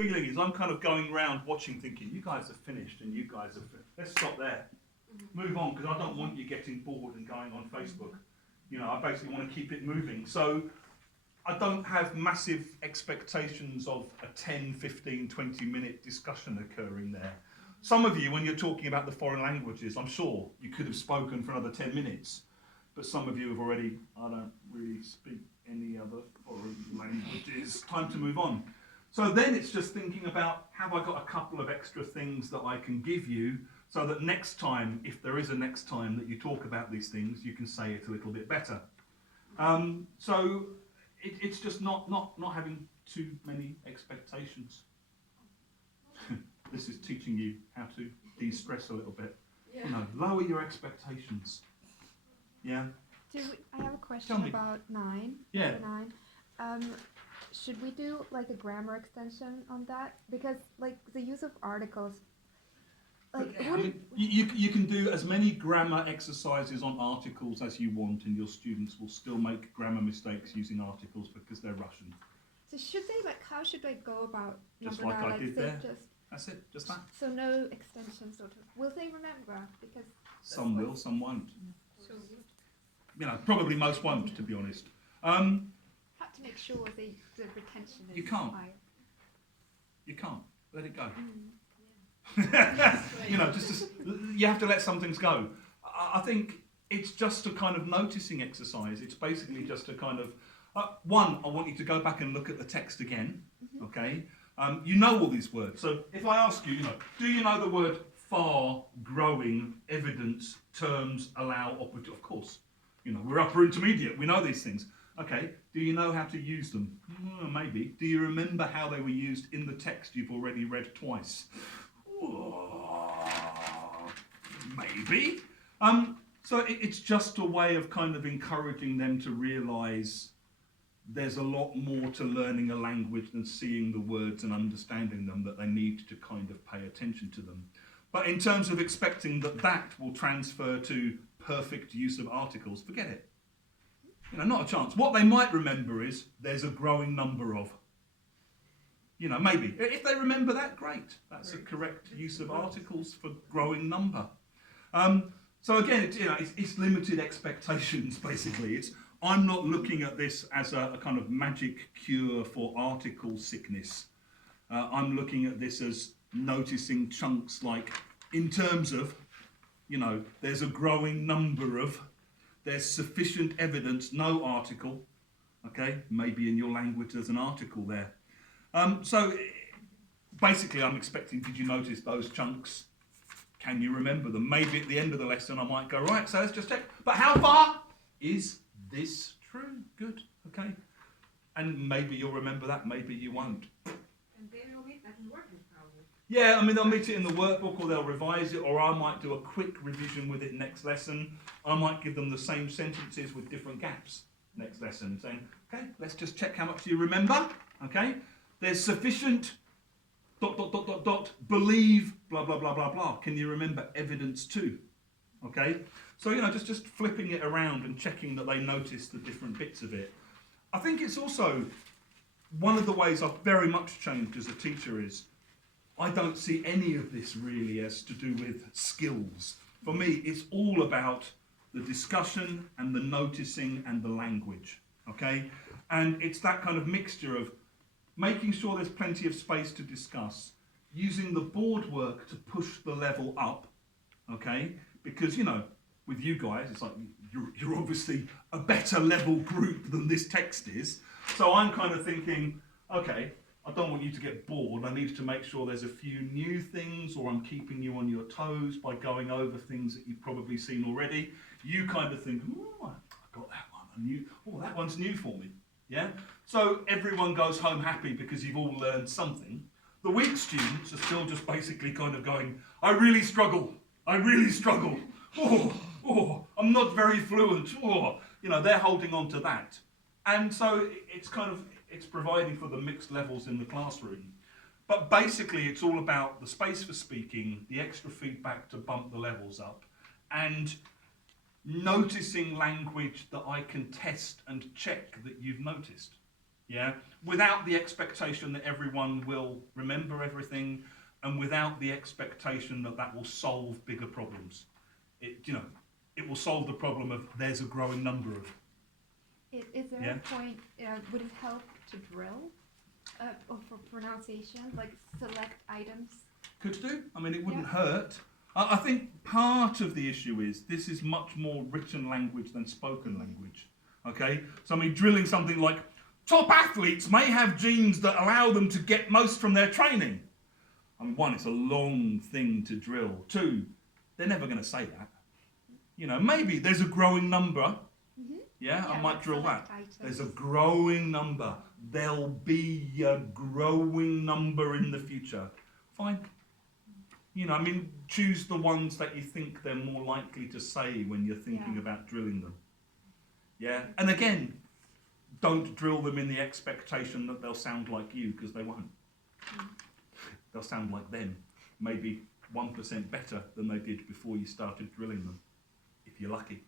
feeling is I'm kind of going around watching, thinking, you guys are finished and you guys are let's stop there. Move on, because I don't want you getting bored and going on Facebook. You know, I basically want to keep it moving. So I don't have massive expectations of a 10, 15, 20-minute discussion occurring there. Some of you, when you're talking about the foreign languages, I'm sure you could have spoken for another 10 minutes. But some of you have already, I don't really speak any other foreign languages. Time to move on. So then it's just thinking about, have I got a couple of extra things that I can give you so that next time, if there is a next time that you talk about these things, you can say it a little bit better. So it's just not having too many expectations. This is teaching you how to de-stress a little bit. Yeah. You know, lower your expectations. Yeah. I have a question about 9. Yeah. 9. Should we do like a grammar extension on that? Because like the use of articles, like you can do as many grammar exercises on articles as you want, and your students will still make grammar mistakes using articles because they're Russian. So should they, like, how should they go about just like I did there? That's it, just that. So no extension sort of. Will they remember? Because some will, some won't. So you know, probably most won't, to be honest. How to make sure the retention is high? You can't. Let it go. You know, just you have to let some things go. I think it's just a kind of noticing exercise. It's basically just a kind of one. I want you to go back and look at the text again. Okay. You know all these words. So if I ask you, do you know the word far, growing, evidence, terms, allow, operative? Of course. We're upper intermediate. We know these things. Okay. Do you know how to use them? Maybe. Do you remember how they were used in the text you've already read twice? Maybe. So it's just a way of kind of encouraging them to realise there's a lot more to learning a language than seeing the words and understanding them, that they need to kind of pay attention to them. But in terms of expecting that will transfer to perfect use of articles, forget it. Not a chance. What they might remember is there's a growing number of. Maybe. If they remember that, great. That's a correct use of articles for growing number. So again, it's limited expectations, basically. I'm not looking at this as a kind of magic cure for article sickness. I'm looking at this as noticing chunks like, in terms of, there's a growing number of, there's sufficient evidence, no article. Okay, maybe in your language there's an article there. So basically I'm expecting, did you notice those chunks? Can you remember them? Maybe at the end of the lesson I might go, right, so let's just check. But how far is this true? Good, okay. And maybe you'll remember that, maybe you won't. And they will meet that in working probably. Yeah, they'll meet it in the workbook, or they'll revise it, or I might do a quick revision with it next lesson. I might give them the same sentences with different gaps next lesson, saying, okay, let's just check how much you remember, okay. There's sufficient ... believe, blah, blah, blah, blah, blah. Can you remember evidence too? Okay? So, just flipping it around and checking that they notice the different bits of it. I think it's also one of the ways I've very much changed as a teacher is I don't see any of this really as to do with skills. For me, it's all about the discussion and the noticing and the language. Okay? And it's that kind of mixture of making sure there's plenty of space to discuss, using the board work to push the level up, okay? Because, with you guys, it's like you're obviously a better level group than this text is. So I'm kind of thinking, okay, I don't want you to get bored. I need to make sure there's a few new things, or I'm keeping you on your toes by going over things that you've probably seen already. You kind of think, oh, I got that one. That one's new for me. Yeah? So everyone goes home happy because you've all learned something. The weak students are still just basically kind of going, I really struggle. Oh, I'm not very fluent. They're holding on to that. And so it's providing for the mixed levels in the classroom. But basically it's all about the space for speaking, the extra feedback to bump the levels up, and noticing language that I can test and check that you've noticed. Yeah, without the expectation that everyone will remember everything, and without the expectation that that will solve bigger problems. It will solve the problem of there's a growing number of. Is there Yeah. a point, would it help to drill or for pronunciation, like select items? Could do. I mean, it wouldn't Yeah. hurt. I think part of the issue is this is much more written language than spoken language. Okay? So, I mean, drilling something like top athletes may have genes that allow them to get most from their training. I mean, one, it's a long thing to drill. Two, they're never going to say that. Maybe there's a growing number. Yeah, I might like drill that. select items. There's a growing number. There'll be a growing number in the future. Fine. Choose the ones that you think they're more likely to say when you're thinking about drilling them. Yeah, and again, don't drill them in the expectation that they'll sound like you, because they won't. They'll sound like them, maybe 1% better than they did before you started drilling them, if you're lucky.